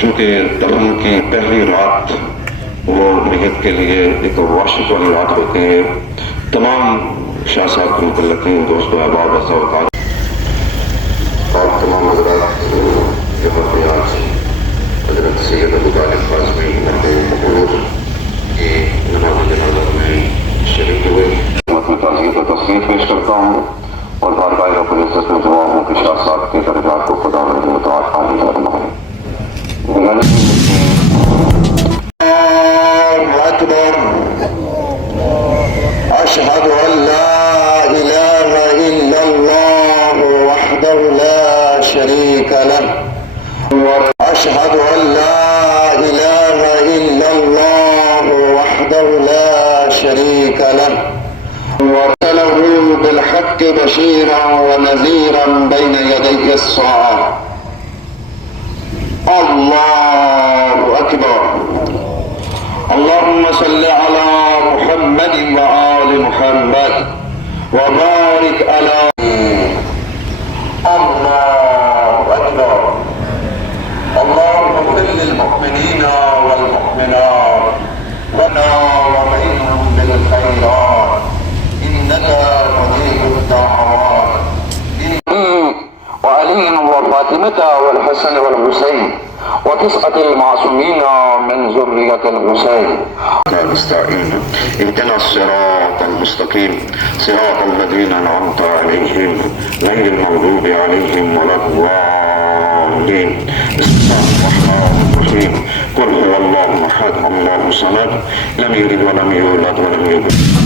چونکہ دفن کی پہلی رات وہ میت کے لیے ایک واشق والی رات ہوتی ہے، تمام شاہ صاحب کے متعلقین دوستوں احباب اور تمام حضرات یہاں پہ آج حضرت سید ابو طالب قاسمی مرحوم مقبول کی نماز جنازہ میں شریک ہوئے، میں تعزیت و تسلیت پیش کرتا ہوں اور بارگاہ رب العزت میں دعا ہوں کہ شاہ صاحب کے درجات کو خدا رب متعال عالی فرمائے۔ اکبر، اشہد ان لا الہ الا اللہ وحدہ لا شریک لہ واشہد ان لا الہ الا اللہ وحدہ لا شریک لہ وارسلہ بالحق بشیرا ونذیرا بین یدی الساعة۔ اللہ اکبر۔ اللهم صل على محمد وآل محمد وبارك على الله أكبر۔ اللهم اغفر للمؤمنين والمؤمنات لنا وبينهم بالخيرات إنك مجيب الدعوات وعلي وفاطمة والحسن والحسين وتسعة المعصومين من ذرية الحسين المستقيم اهدنا الصراط المستقيم صراط الذين أنعمت عليهم غير المغضوب عليهم ولا الضالين بسم الله الرحمن الرحيم قل هو الله أحد الله الصمد لم يلد ولم يولد ولم يولد